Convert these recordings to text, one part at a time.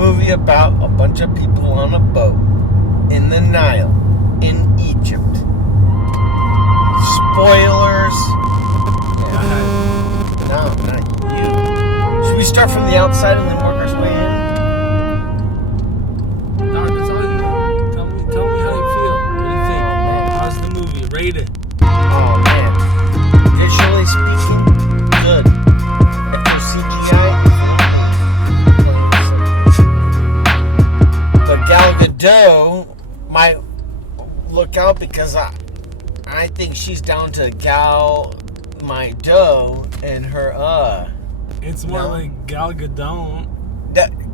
movie about a bunch of people on a boat in the Nile in Egypt. Spoilers. No, not you. Should we start from the outside and then work our way in? Dog, that's all you know. Tell me how you feel. What do you think? How's the movie? Rate it. Oh man. Visually speaking, good. If there's CGI, but Gal Gadot might look out because I think she's down to Gal my dough and her It's more like Gal Gadot.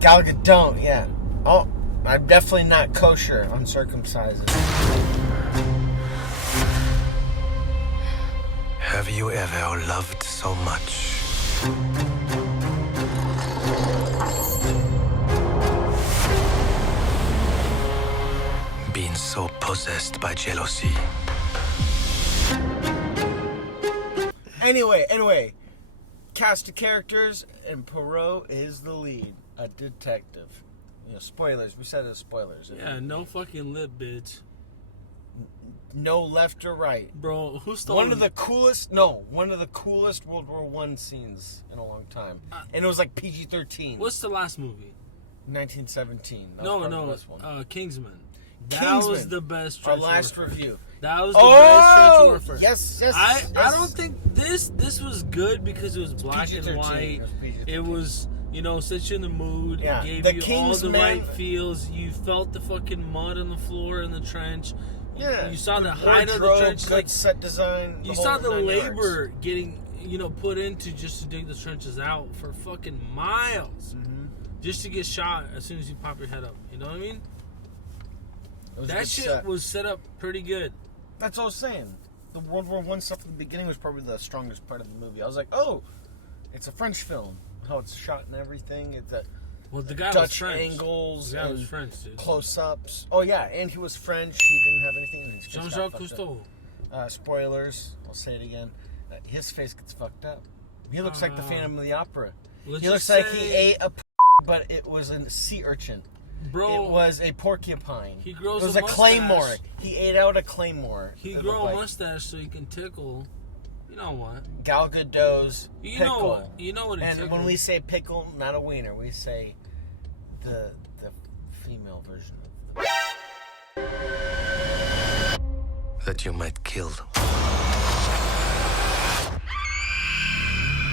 Gal Gadot, yeah. Oh, I'm definitely not kosher, uncircumcised. Have you ever loved so much? Been so possessed by jealousy. Anyway, cast of characters, and Poirot is the lead, a detective. Spoilers. We said it as spoilers. Yeah, no fucking lip, bitch. No left or right. Bro, who stole one of the coolest World War I scenes in a long time. And it was like PG-13. What's the last movie? 1917. No, Kingsman. That was the best French Our last warfare. review. That was the best French warfare. Yes. I don't think this was good because it was black and white. It was, set you in the mood. Yeah. It gave The you Kingsman, all the right feels. You felt the fucking mud on the floor in the trench. Yeah. You saw the height of the trench. Good set design. You saw the labor getting, put into just to dig the trenches out for fucking miles. Mm-hmm. Just to get shot as soon as you pop your head up. You know what I mean? That shit was set up pretty good. That's what I was saying. The World War I stuff at the beginning was probably the strongest part of the movie. I was like, oh, it's a French film. How it's shot and everything. It's the guy Dutch was French. angles. The guy was French, dude. Close-ups. Oh, yeah, and he was French. He didn't have anything in his face. Jean-Jacques Cousteau. Spoilers. I'll say it again. His face gets fucked up. He looks like the Phantom of the Opera. He looks like he ate a but it was a sea urchin. Bro, it was a porcupine. He grows it was a a claymore. mustache. He ate out a claymore. He grew a mustache so he can tickle. You know what? Gal Gadot's pickle. You know what? And when we say pickle, not a wiener, we say the female version of the that you might kill. I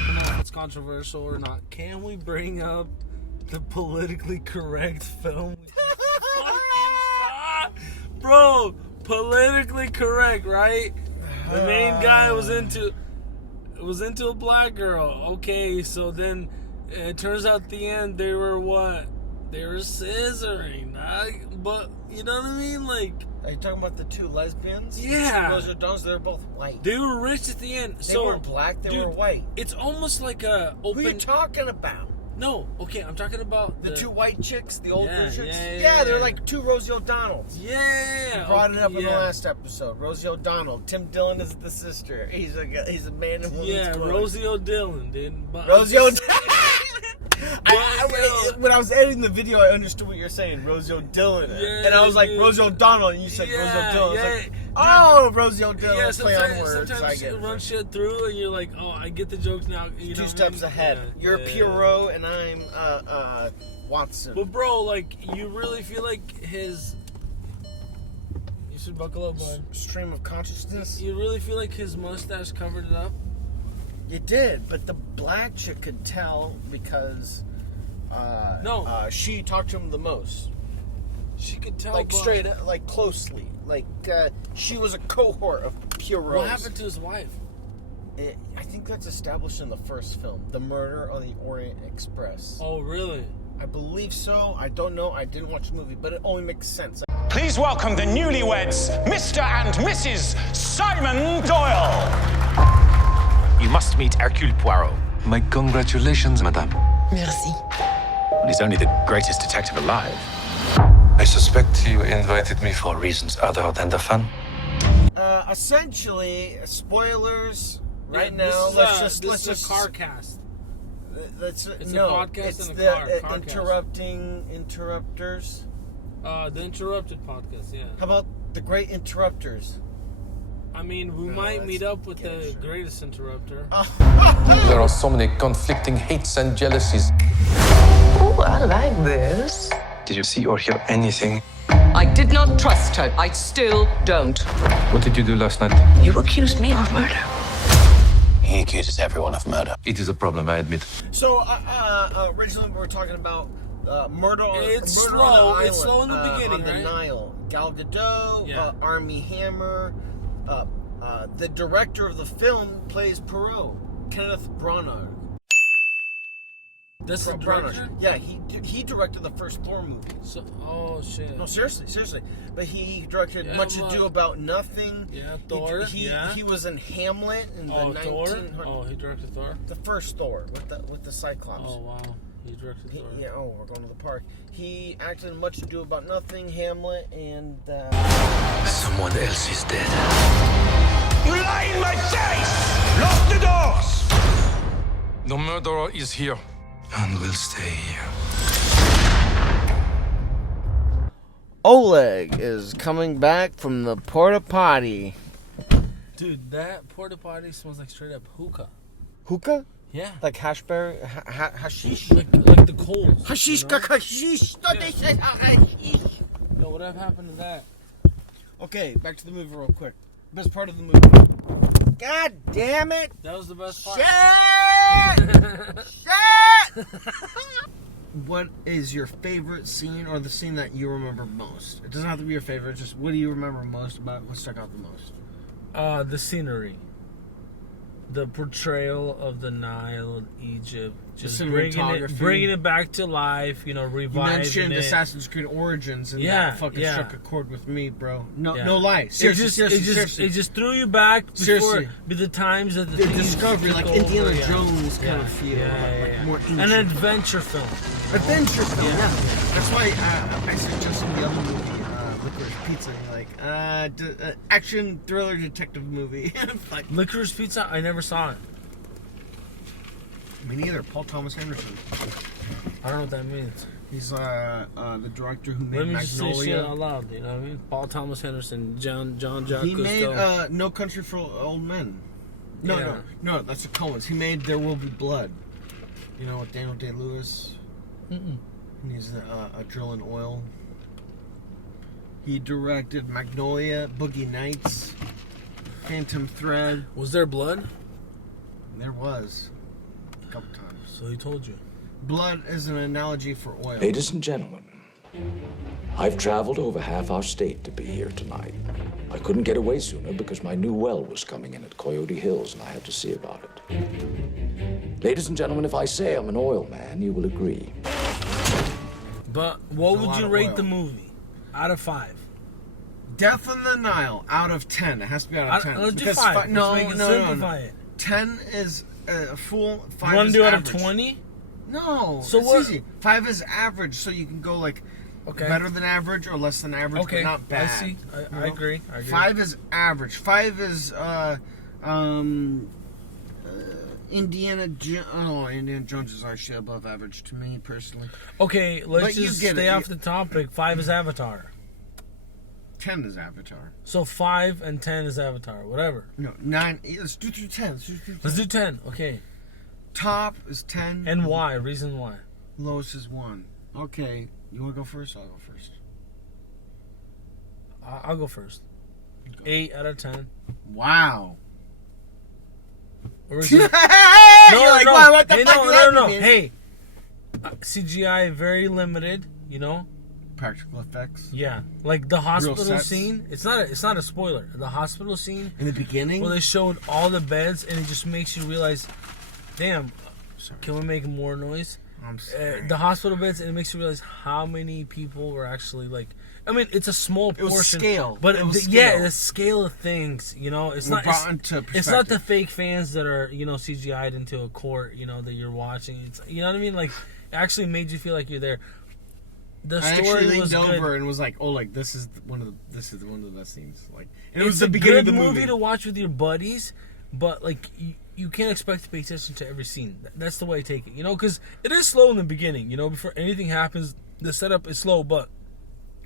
don't know if it's controversial or not. Can we bring up the politically correct film? Bro, politically correct, right? The main guy was into a black girl. Okay, so then it turns out at the end they were what? They were scissoring. But you know what I mean? Like, are you talking about the two lesbians? Yeah. Those are dogs. They're both white. They were rich at the end. They were black. They were white. It's almost like a open. Who are you talking about? No, okay, I'm talking about the two white chicks, the old versions. Yeah, they're like two Rosie O'Donnells. Yeah, we brought it up in the last episode. Rosie O'Donnell. Tim Dillon is the sister. He's a man in woman's clothing. Rosie O'Dillon, dude. Rosie O'Donnell. When I was editing the video, I understood what you're saying, Rosie O'Dillon. And I was like, Rosie O'Donnell, and you said Rosie O'Dillon. I was like, oh, Rosie O'Donnell. Yeah, play on words. Sometimes you run shit through, and you're like, oh, I get the jokes now. You Two steps ahead. You're Pierrot, and I'm Watson. But bro, like, you really feel like his... You should buckle up, bud. Stream of consciousness? You really feel like his mustache covered it up? It did, but the black chick could tell because she talked to him the most. She could tell, like straight, like closely, like she was a cohort of Pierrot. What happened to his wife? I think that's established in the first film, The Murder on the Orient Express. Oh, really? I believe so. I don't know. I didn't watch the movie, but it only makes sense. Please welcome the newlyweds, Mr. and Mrs. Simon Doyle. You must meet Hercule Poirot. My congratulations, madame. Merci. He's only the greatest detective alive. I suspect you invited me for reasons other than the fun. Essentially, spoilers right now. Let's just car cast. That's It's no. a podcast It's and a the car interrupters. The Interrupted podcast, yeah. How about the Great Interrupters? I mean, we might that's meet up with the gangster. greatest interrupter. There are so many conflicting hates and jealousies. Oh, I like this. Did you see or hear anything? I did not trust her. I still don't. What did you do last night? You accused me of murder. He accuses everyone of murder. It is a problem, I admit. So originally we were talking about murder on It's murder slow. on the island, It's slow in the beginning, on the right? Nile. Gal Gadot, Yeah. Armie Hammer. The director of the film plays Perot, Kenneth Branagh. This is the Branagh. director? Yeah, he directed the first Thor movie. So, oh, shit. No, seriously. But he directed Yeah, Much but- Ado About Nothing. Yeah, He- Thor, He, yeah. he was in Hamlet in the Oh, Thor? 1900s. Oh, he directed Thor? The first Thor with the Cyclops. Oh, wow. He directed Thor. Yeah, we're going to the park. He acted in Much Ado About Nothing, Hamlet, and Someone else is dead. You lie in my face! Lock the doors! The murderer is here. And will stay here. Oleg is coming back from the porta potty. Dude, that porta potty smells like straight up hookah. Hookah? Yeah. Like hashberry? Hashish? Like the coals. Hashish, you know? hashish. No, they say hashish. Yo, what happened to that? Okay, back to the movie real quick. Best part of the movie. God damn it! That was the best part. Shit! What is your favorite scene or the scene that you remember most? It doesn't have to be your favorite, just what do you remember most about what stuck out the most? The scenery. The portrayal of the Nile and Egypt. Just cinematography. bringing it back to life, You reviving mentioned it. Assassin's Creed Origins and that fucking struck a chord with me, bro. No, Yeah. no lie. Seriously, It just threw you back before Seriously. the times that the The thieves discovery, took like over, Indiana yeah. Jones kind Yeah, of feel. yeah. More ancient. An adventure film. Adventure film, Yeah. yeah. That's why I suggested the other movie, Licorice Pizza. Like, action thriller detective movie. Like, Licorice Pizza, I never saw it. me neither. Paul Thomas Anderson. I don't know what that means. He's the director who made Let me just say shit Magnolia. out loud, you know what I mean? Paul Thomas Henderson, John Jacques He made Cousteau. No Country for Old Men. Yeah. No, that's the Coens. He made There Will Be Blood. You know, with Daniel Day-Lewis. Mm-mm. He's a drill and oil. He directed Magnolia, Boogie Nights, Phantom Thread. Was there blood? There was a couple times. So he told you. Blood is an analogy for oil. Ladies and gentlemen, I've traveled over half our state to be here tonight. I couldn't get away sooner because my new well was coming in at Coyote Hills and I had to see about it. Ladies and gentlemen, if I say I'm an oil man, you will agree. But what a would lot you of rate oil. the movie? Out of 5. Death on the Nile, out of 10. It has to be out of 10. Let's do Because 5. No, Let's make it no. Simplify it. 10 is a full, 5 You want is to do out average. of 20? No, So it's what- easy. 5 is average, so you can go like Okay. better than average or less than average, Okay. but not bad. I see. I agree. 5 is average. 5 is Indiana Jones is actually above average to me personally. Okay, let's But you just get stay it. off the topic. 5 is Avatar. 10 is Avatar. So 5 and 10 is Avatar. Whatever. No, 9. Let's do through 10. Let's do 10. Okay. Top is 10. And why? Reason why? Lowest is 1. Okay, you want to go first? I'll go first. I'll go first. 8 out of 10. Wow. Original- You're like, wow, what the hey, fuck does that no. mean? Hey, CGI very limited. You know. Practical effects. Yeah, like the hospital sets. scene. It's not a spoiler. The hospital scene. In the beginning? Well, they showed all the beds, and it just makes you realize, damn, can we make more noise? I'm sorry. The hospital beds, and it makes you realize how many people were actually like. I mean, it's a small portion. was scale. But It was yeah, scale. the scale of things. You know, it's not. brought into It's not the perspective. fake fans that are CGI'd into a court. That you're watching. It's you know what I mean. Like, it actually made you feel like you're there. The I story actually was leaned good. over and was like, "Oh, like this is one of the best scenes." Like, and it It's was the a beginning good of the movie. to watch with your buddies, but like you can't expect to pay attention to every scene. That's the way I take it, because it is slow in the beginning. Before anything happens, the setup is slow. But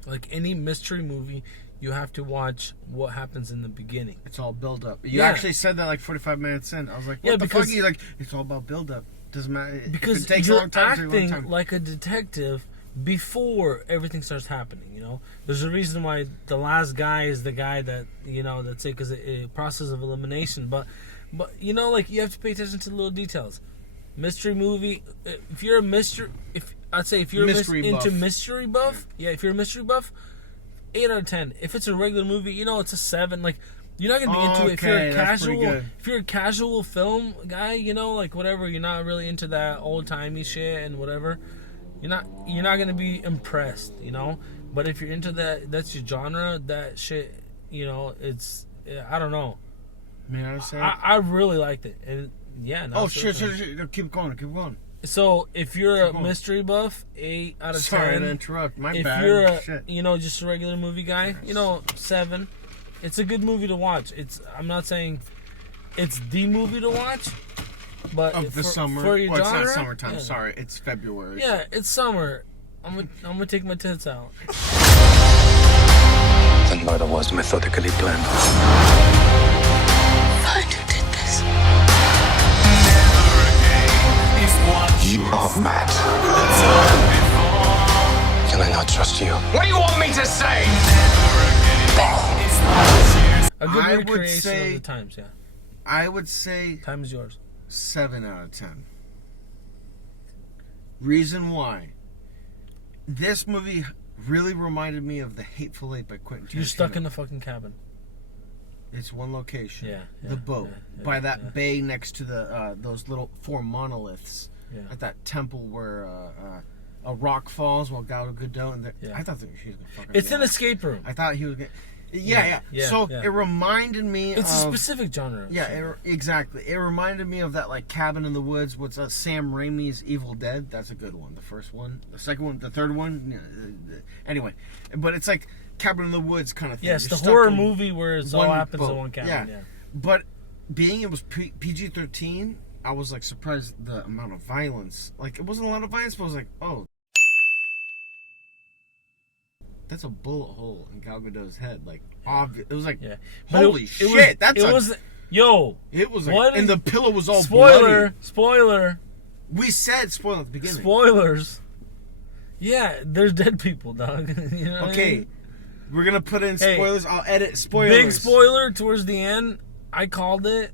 like any mystery movie, you have to watch what happens in the beginning. It's all build up. You actually said that like 45 minutes in. I was like, what the fuck? You're like, it's all about build up. Doesn't matter. Because it takes you're a long time, acting like a detective before everything starts happening. There's a reason why the last guy is the guy that that's it, because a process of elimination. But like you have to pay attention to the little details. Mystery movie. If you're a mystery, if you're into mystery buff, if you're a mystery buff, 8 out of 10. If it's a regular movie, it's a 7. Like you're not gonna be into it. If you're a casual film guy, like whatever, you're not really into that old timey shit and whatever. You're not gonna be impressed, But if you're into that's your genre, that shit, it's I don't know. I really liked it, and sure. Keep going. So if you're a mystery buff, 8 out of 10. Sorry to interrupt. My bad. If you're just a regular movie guy, 7. It's a good movie to watch. I'm not saying it's the movie to watch. But of the summer. For your genre, it's not summertime. Yeah. Sorry, it's February. Yeah, it's summer. I'm gonna take my tits out. The murder was methodically planned. Find who did this. You are mad. Can I not trust you? What do you want me to say? A good recreation of the times, yeah. I would say time is yours. 7 out of 10. Reason why. This movie really reminded me of The Hateful Eight by Quentin Tarantino. You're stuck in the fucking cabin. It's one location. Yeah. The boat. By that bay next to the those little 4 monoliths. Yeah. At that temple where a rock falls while Gal Gadot and I thought that she was gonna fucking It's an escape room. I thought he was gonna it reminded me it's a specific genre. Yeah, exactly. It reminded me of that like Cabin in the Woods. What's Sam Raimi's Evil Dead? That's a good one. The first one, the second one, the third one. Anyway, but it's like Cabin in the Woods kind of thing. Yes, the horror movie where it all happens in one cabin. Yeah. But being it was PG-13, I was like surprised the amount of violence. Like it wasn't a lot of violence, but I was like, oh. That's a bullet hole in Gal Gadot's head. Like, obvious. It was like, holy shit. It was like, and the pillow was all bloody. Spoiler. We said spoiler at the beginning. Spoilers. Yeah, there's dead people, dog. Okay. We're going to put in spoilers. I'll edit spoilers. Big spoiler towards the end. I called it.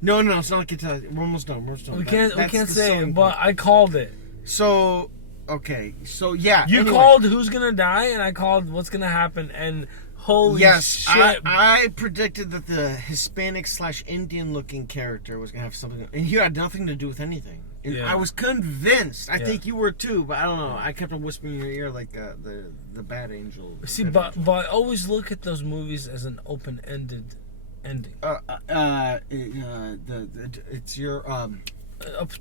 No. It's not like we're almost done. We can't say it, but I called it. So... Okay, so yeah. You called who's gonna die, and I called what's gonna happen, and holy shit. I predicted that the Hispanic/Indian looking character was gonna have something, and he had nothing to do with anything. And I was convinced. I think you were too, but I don't know. I kept on whispering in your ear like the bad angel. See, but I always look at those movies as an open-ended ending. It's your up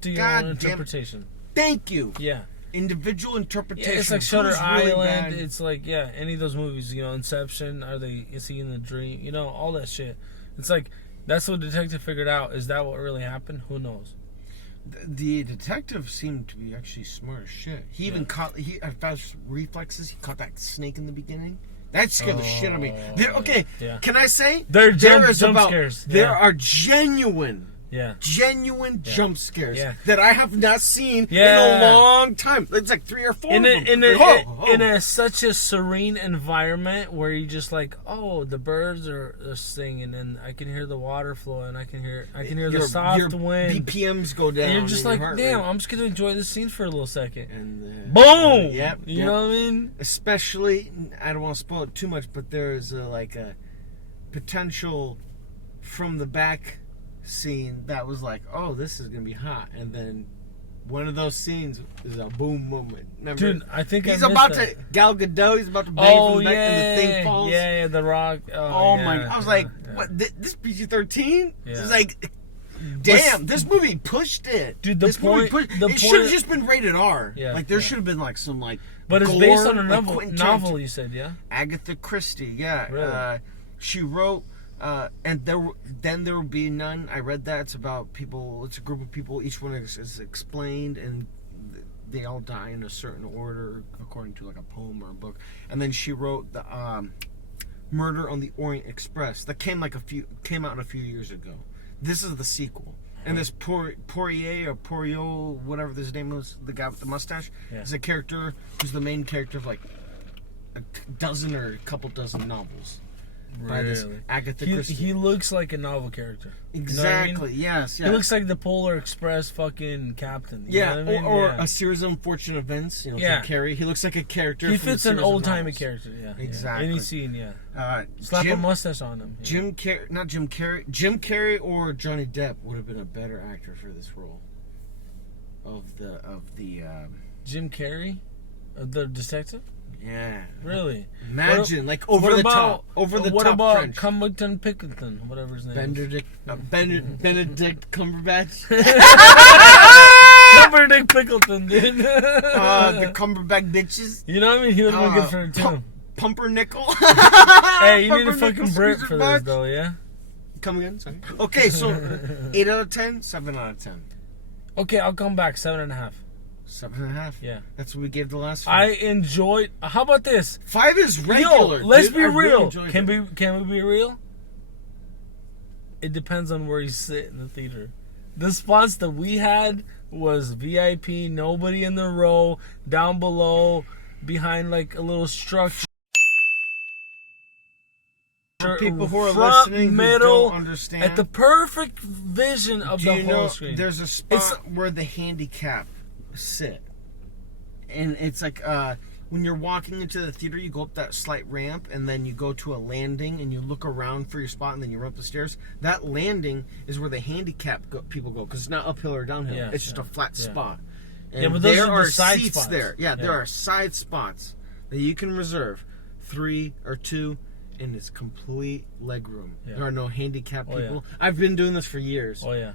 to your own interpretation. Thank you. Yeah. Individual interpretation. Yeah, it's like Shutter Island. Really it's like any of those movies. Inception. Is he in the dream? All that shit. It's like that's what the detective figured out. Is that what really happened? Who knows? The detective seemed to be actually smart as shit. He even caught. He had fast reflexes. He caught that snake in the beginning. That scared the shit out of me. Can I say there are jump scares? There are genuine. Yeah. Genuine jump scares that I have not seen in a long time. It's like 3 or 4 of them. In such a serene environment where you just like, oh, the birds are singing, and I can hear the water flow, and I can hear the soft wind. BPMs go down. And you're just like, damn, I'm just gonna enjoy the scene for a little second. And boom. You know what I mean? Especially, I don't want to spoil it too much, but there's a potential from the back scene that was like, oh, this is gonna be hot, and then one of those scenes is a boom moment. Remember? Dude, I think he's about to Gal Gadot. He's about to bathe in the back, and the thing falls. Yeah, the rock. My! I was like, what? This PG-13? It was like, damn, this movie pushed it, dude. It should have just been rated R. Yeah, there should have been some But it's based on a novel. You said, Agatha Christie. Yeah, really? She wrote And then there will be none. I read that. It's about people. It's a group of people. Each one is explained, and they all die in a certain order according to like a poem or a book. And then she wrote the Murder on the Orient Express that came out a few years ago. This is the sequel. And this Poirier, whatever his name was, the guy with the mustache, is a character who's the main character of like a dozen or a couple dozen novels. By this Agatha Christie. He looks like a novel character. Exactly. You know what I mean? Yes. He looks like the Polar Express fucking captain. You know what I mean? Or a series of unfortunate events. You know, Jim Carrey. He looks like a character. He fits an old timey character. Yeah. Exactly. Any scene. Slap a mustache on him. Jim Carrey or Johnny Depp would have been a better actor for this role. Of the Jim Carrey, the detective. Yeah. Really? Imagine, over the top What about French. Cumberton Pickleton, whatever his name is? Benedict Cumberbatch. Cumberdick Pickleton, dude. The Cumberbatch bitches. You know what I mean? He would have been good for it too. Pumpernickel. Hey, you need a fucking Brit for this, though, yeah? Come again? Sorry. Okay, so 8 out of 10, 7 out of 10. Okay, I'll come back. 7.5. 7.5. Yeah, that's what we gave the last one. I enjoyed. How about this? 5 is regular. Let's be real. Really can we be real? It depends on where you sit in the theater. The spots that we had was VIP, nobody in the row, down below, behind like a little structure. For people who are front, listening middle, who don't understand, at the perfect vision of the whole screen. There's a spot where the handicap sit, and it's like when you're walking into the theater, you go up that slight ramp, and then you go to a landing, and you look around for your spot, and then you run up the stairs. That landing is where the handicap people go, because it's not uphill or downhill. It's just a flat spot. And but those there are are the side seats spots. there. There are side spots that you can reserve, 3 or 2. And it's complete leg room. There are no handicapped people. I've been doing this for years. Oh yeah.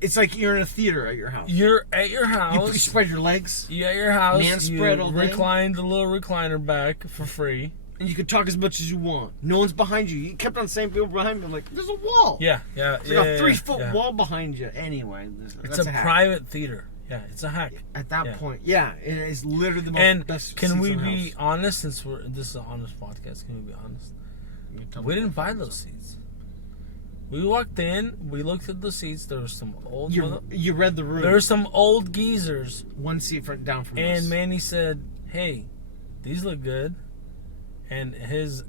It's like you're in a theater at your house. You're at your house. You spread your legs. You at your house. Man spread all day. Recline the little recliner back for free. And you can talk as much as you want. No one's behind you. You kept on saying people behind me. I'm like, there's a wall. It's like a 3-foot wall behind you. Anyway, it's a private theater. Yeah, it's a hack. At that point, it is literally the best. And can we be honest? Since this is an honest podcast, can we be honest? We didn't buy those seats. We walked in, we looked at the seats. There was some old. You read the room. There were some old geezers. One seat down from us. And Manny said, "Hey, these look good." And his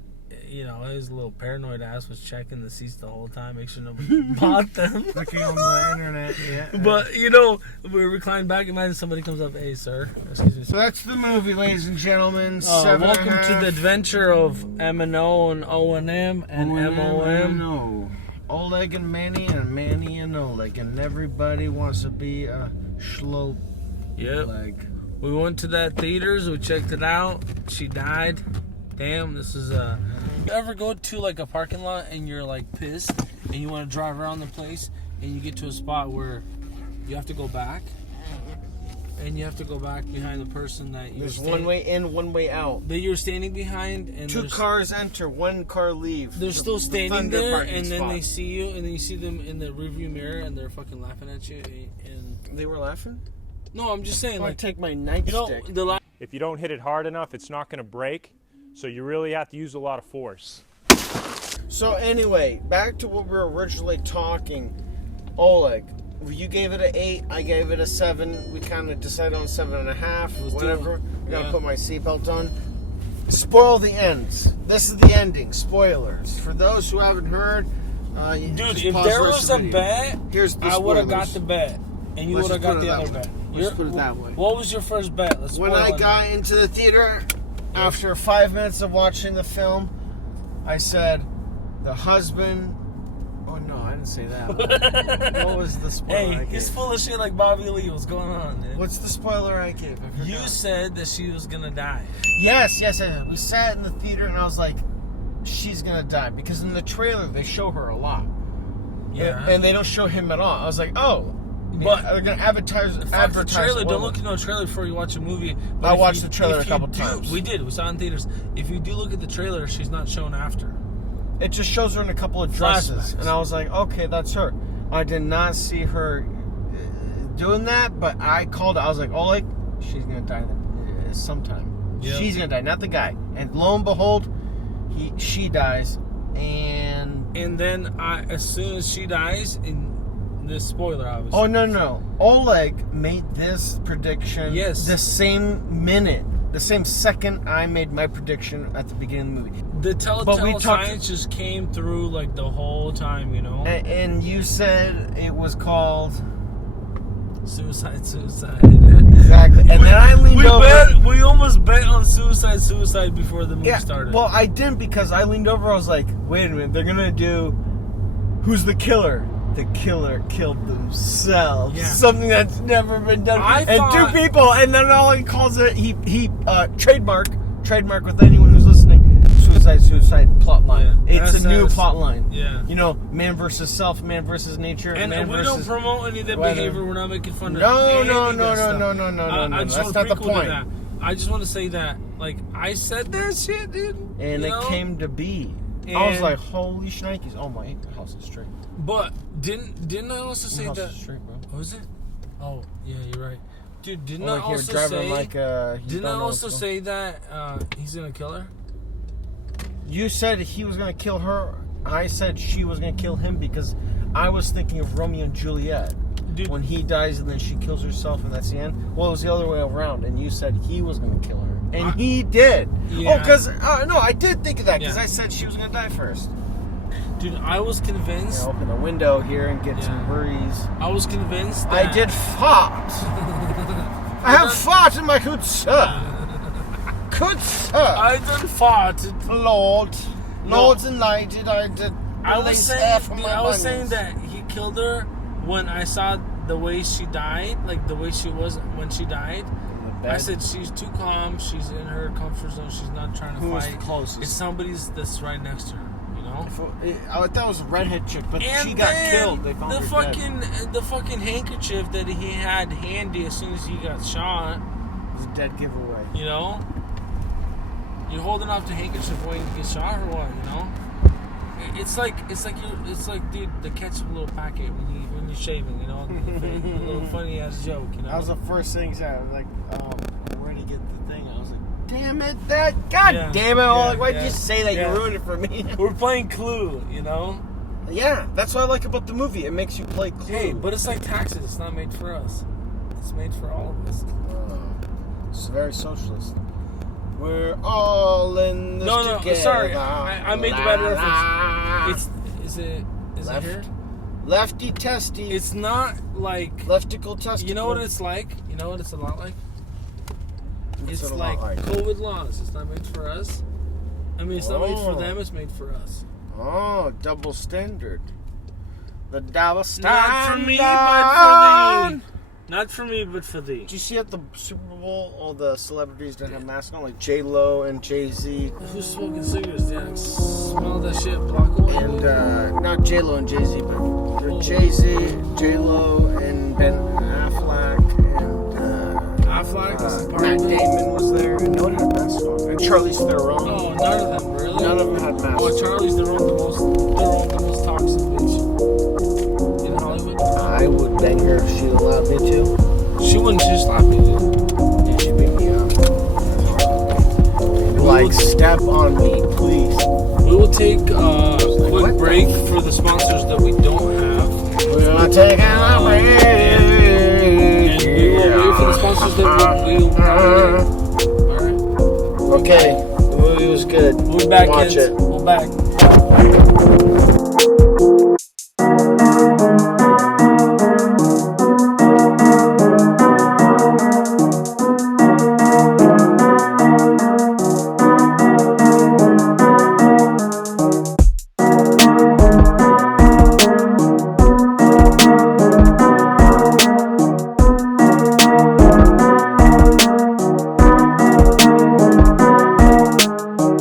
little paranoid ass was checking the seats the whole time, make sure nobody bought them. Looking on the internet, But we reclined back. Imagine somebody comes up, "Hey, sir, excuse me." So that's the movie, ladies and gentlemen. Welcome to the adventure of M&O and O&M and MOM. Oleg and Manny and Manny and Oleg, and everybody wants to be a schlo. Yep. We went to that theaters. We checked it out. She died. Damn, this is You ever go to like a parking lot and you're like pissed and you want to drive around the place and you get to a spot where you have to go back? And you have to go back behind the person that you're There's one way in, one way out. That you're standing behind, and 2 cars enter, 1 car leave. They're still standing there, and then they see you, and then you see them in the rearview mirror, and they're fucking laughing at you. And they were laughing? No, I'm just saying. I take my nightstick. If you don't hit it hard enough, it's not going to break. So you really have to use a lot of force. So anyway, back to what we were originally talking. Oleg, you gave it an 8, I gave it a 7. We kind of decided on 7.5. Whatever. I gotta put my seatbelt on. Spoil the ends. This is the ending. Spoilers. For those who haven't heard, dude, if there was a bet, I would have got the bet, and you would have got the other bet. Let's put it that way. What was your first bet? When I got into the theater, after 5 minutes of watching the film, I said, the husband... Oh, no, I didn't say that. What was the spoiler I gave? He's full of shit like Bobby Lee. What's going on, dude? What's the spoiler I gave? You said that she was going to die. Yes. We sat in the theater, and I was like, she's going to die. Because in the trailer, they show her a lot. Yeah. And they don't show him at all. I was like, oh... But they're going to advertise the trailer. Don't look at no trailer before you watch a movie. But I watched the trailer a couple times. We did. We saw it in theaters. If you do look at the trailer, she's not shown after. It just shows her in a couple of dresses, Flashbacks. and I was like, okay, that's her. I did not see her doing that, but I called it. I was like, Oleg, she's gonna die sometime. Yep. She's gonna die, not the guy. And lo and behold, she dies, and then as soon as she dies, in this spoiler, obviously. oh no, Oleg made this prediction. Yes. The same minute, the same second I made my prediction at the beginning of the movie. The But we telltale talked- science just came through like the whole time, you know. And you said it was called Suicide. exactly. And then I leaned over. We almost bet on suicide before the movie started. Well, I didn't because I leaned over. I was like, wait a minute, they're gonna do who's the killer? The killer killed themselves. Yeah. Something that's never been done. I and thought- 2 people, and then all he calls it, he trademark with anyone who's listening. Suicide plot line. Yeah. It's a new plot line. Yeah. You know, man versus self, man versus nature, And man we versus. don't promote any of that weather. behavior. We're not making fun of No, any no, of no, that no, stuff. no, no, no, no. I just That's wanna not the prequel to point. that. I just want to say that, like, I said that shit, dude. And you it know? came to be. I was And- like, holy shnikes. Oh, my house is straight. But didn't I also say My house that? is straight, bro. Oh, is it? Oh, yeah, you're right, dude. Didn't I Like you're also driving say? like you Didn't I don't know also what's say that he's gonna kill her? going- You said he was gonna kill her. I said she was gonna kill him because I was thinking of Romeo and Juliet. Dude. When he dies and then she kills herself and that's the end. Well, it was the other way around, and you said he was gonna kill her, and he did. Yeah. Oh, because no, I did think of that because Yeah. I said she was gonna die first. Dude, I was convinced. Yeah, open the window here and get some Yeah. breeze. I was convinced. I That, did fart. I have fart in my good sir. Good sir. I done fought. Lord. No. Lords and ladies, I did. I was release saying. air from Dude, my I was lungs. saying that he killed her when I saw the way she died, like the way she was when she died. the I bed. said she's too calm. She's in her comfort zone. She's not trying to Who was fight. the closest? It's somebody's that's right next to her. You know. I thought it was a redhead chick, but And she got then killed. They found her the fucking handkerchief that he had handy as soon as he got shot. dead. It was a dead giveaway. You know. You're holding off the handkerchief waiting to get shot or what? You know. It's like dude, the ketchup little packet when you're shaving. You know, a little funny ass joke. You know. That was the first thing he said. I was like, where'd he get the thing? I was like, damn it, God Yeah. damn it, Yeah, Oleg, why'd yeah. you say that? Yeah. You ruined it for me. We're playing Clue. You know. Yeah, that's what I like about the movie. It makes you play Clue. Hey, but it's like taxes. It's not made for us. It's made for all of us. It's very socialist. We're all in this No, together. sorry. I made the bad reference. Is it Left. here? Lefty testy. It's not like. leftical testicle. You know what it's like? You know what it's a lot like? What's It's it a lot like like? COVID laws. It's not made for us. I mean, it's not made for Oh. them. It's made for us. Oh, double standard. The double standard. Not for me, but for thee. Not for me, but for thee. Did you see at the Super Bowl all the celebrities that have masks on, like J-Lo and Jay-Z? Who's smoking cigarettes? Yeah, smell that shit. Block away. And not J-Lo and Jay-Z, but they're Jay-Z, J-Lo, and Ben Affleck, and Affleck was part Matt of it. Damon was there, and no one had masks on. And Charlize Theron. Oh, none of them really. None of them had masks. Oh, Charlie's the most toxic bitch in Hollywood. I would bang her if she allowed me to. She wouldn't just slap me, dude. Yeah, she beat me up. Like, step on me, please. We will take a quick what? break for the sponsors that we don't have. We're taking a break. And we will wait for the sponsors that we will Alright. Okay, the movie was good. We'll be back, Watch kids. it. We're back.